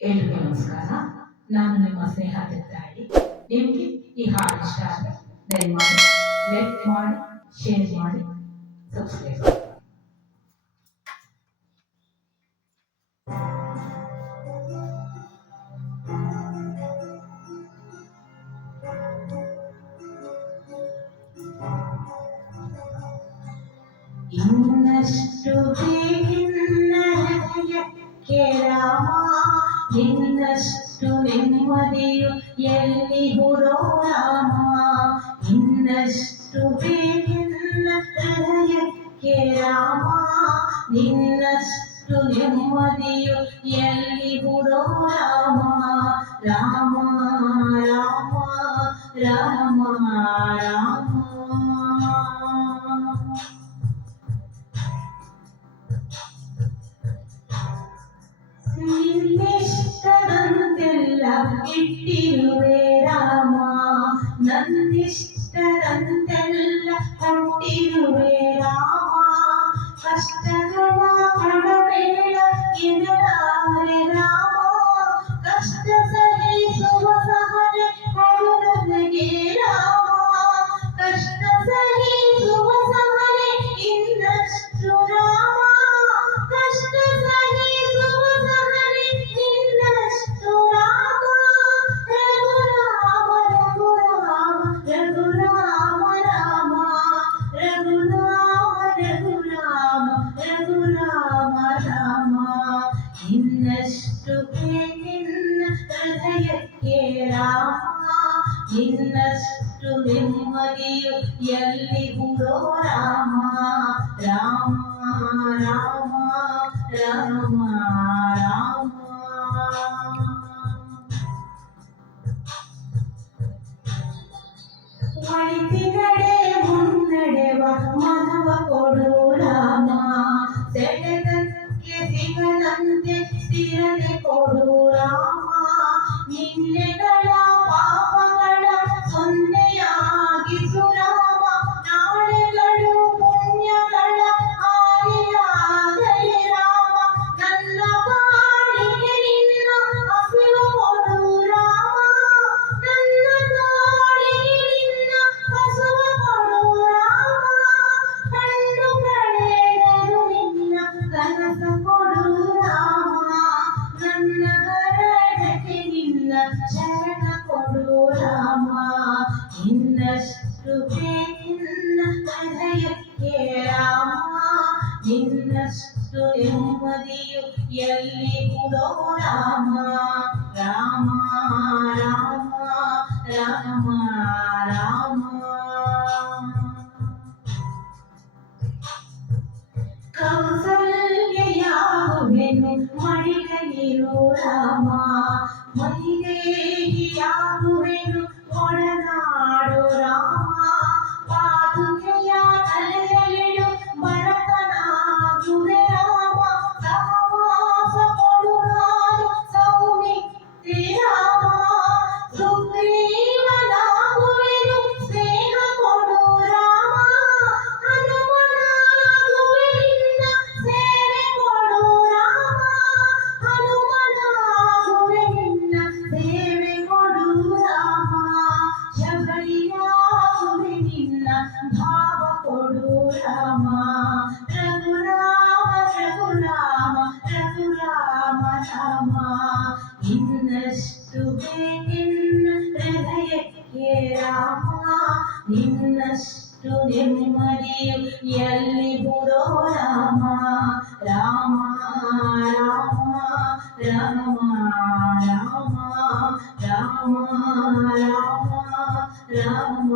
ಎಲ್ರಿಗೂ ನಮಸ್ಕಾರ. ನಾನು ನಿಮ್ಮ ಸ್ನೇಹ ತಿದ್ದಾಡಿ. ನಿಮಗೆ ಈ ಹಾಡು ಇಷ್ಟ ಆದರೆ ದಯಮಾಡಿ ಲೈಕ್ ಮಾಡಿ, ಶೇರ್ ಮಾಡಿ, ಸಬ್ಸ್ಕ್ರೈಬ್ ಮಾಡಿ. ಇನ್ನಷ್ಟು ಬೇಕಿನ್ನ ಹೃದಯಕ್ಕೆ ರಾಮ, ಇನ್ನಷ್ಟು ನೆಮ್ಮದಿಯು ಎಲ್ಲಿ ಹುರೋ ರಾಮ. ಇನ್ನಷ್ಟು ಬೇಕಿನ್ನ ಹೃದಯಕ್ಕೆ ರಾಮ, ಇನ್ನಷ್ಟು ನೆಮ್ಮದಿಯು ಎಲ್ಲಿ ಹುರೋ ರಾಮ. ರಾಮ ರಾಮ ರಾಮ ರಾಮ. ನಿನ್ನಿಷ್ಟದಂತೆಲ್ಲ ಇಟ್ಟಿರುವೆ ರಾಮ, ನನ್ನಿಷ್ಟದಂತೆಲ್ಲ ಕೊಟ್ಟಿರುವೆ ರಾಮ. ಕಷ್ಟಗಳ ಕಡಬೇಡ ಎನ್ನಲಾರೆ ರಾಮ, ಕಷ್ಟ ಸಹಿಸುವ ಸಹನೆ ಕೊಡು ನನಗೆ ರಾಮ. ಕಷ್ಟ ಸಹಿಸುವ ಸಹನೆ ಇನ್ನಷ್ಟು ರಾಮ, ಕಷ್ಟ ಸಹಿಸುವ ಸಹನೆ ಇನ್ನಷ್ಟು ರಾಮ. ರಘುರಾಮ ರಘುರಾಮ ರಘುರಾಮ ರಾಮ, ರಘುರಾಮ ರಘುರಾಮ ರಘುರಾಮ ರಾಮ. ಇನ್ನಷ್ಟು ಬೇಕಿನ್ನ ಹೃದಯಕ್ಕೆ ರಾಮ, ಇನ್ನಷ್ಟು ನೆಮ್ಮದಿಯು ಎಲ್ಲಿ ಹುರೋ ರಾಮ. ರಾಮ ರಾಮ ರಾಮ ರಾಮ. ಒಳಿತಿನಡೆ ಮುನ್ನಡೆವ ಮನವ ಕೊಡು ರಾಮ, ಸೆಳೆದಕ್ಕೆ ಸಿಗದಂತೆ ಸ್ಥಿರತೆ ಕೊಡು ರಾಮ. ನಿನ್ನೆಗಳ ಪಾಪಗಳ ಸೊನ್ನೆಯಾಗಿಸು ರಾಮ, ನಾಳೆಗಳು ಪುಣ್ಯಗಳ ಆದಿಯಾಗಲಿ ರಾಮ. ನನ್ನ ಬಾಳಿಗೆ ನಿನ್ನ ಹಸಿವು ಕೊಡು ರಾಮ, ನನ್ನ ಬಾಳಿಗೆ ನಿನ್ನ ಹಸಿವು ಕೊಡು ರಾಮ. ಕಣ್ಣು ಕಳೆದರು ನಿನ್ನ ಕನಸ ಕೊಡು ರಾಮ, ನನ್ನ ಹರಡಕ್ಕೆ ನಿನ್ನ ಶರಣ ಕೊಡು ರಾಮ. ಇನ್ನಷ್ಟು ಬೇಕಿನ್ನ ಹೃದಯಕ್ಕೆ ರಾಮ, ಇನ್ನಷ್ಟು ನೆಮ್ಮದಿಯು ಎಲ್ಲಿ ಹುರೋ ರಾಮ. ರಾಮ ರಾಮ ರಾಮ ರಾಮ. ಕೌಸಲ್ಯೆಯಾಗುವೆನು ಮಡಿಲಲ್ಲಿರು ರಾಮ, ವೈದೇಹಿಯಾಗುವೆನು ಒಡನಾಡು ರಾಮ. ಪಾದುಕೆಯ ತಲೆಯಲ್ಲಿಡು ಭರತನಾಗುವೆ ರಾಮ, ಸಹವಾಸ ಕೊಡು ನಾನು ಸೌಮಿತ್ರಿ ರಾಮ. ಸುಗ್ರೀವನಾಗುವೆನು ಸ್ನೇಹ ಕೊಡು ರಾಮ, ಹನುಮನಾಗುವೆ ನಿನ್ನ ಸೇವೆ ಕೊಡು ರಾಮ. ಹನುಮನಾಗುವೆ ನಿನ್ನ ಸೇವೆ ಕೊಡು ರಾಮ, ಶಬರಿಯಾಗುವೆ ನಿನ್ನ ಭಾವ ಕೊಡು ರಾಮ. ರಘುರಾಮ ರಘುರಾಮ ರಘುರಾಮ ರಾಮ. ಇನ್ನಷ್ಟು ಬೇಕಿನ್ನ ಹೃದಯಕ್ಕೆ ರಾಮ, ಇನ್ನಷ್ಟು ನೆಮ್ಮದಿಯು ಎಲ್ಲಿ ಹುರೋ ರಾಮ. ರಾಮ ರಾಮ ರಾಮ ರಾಮ ರಾಮ ರಾಮ ರಾಮ.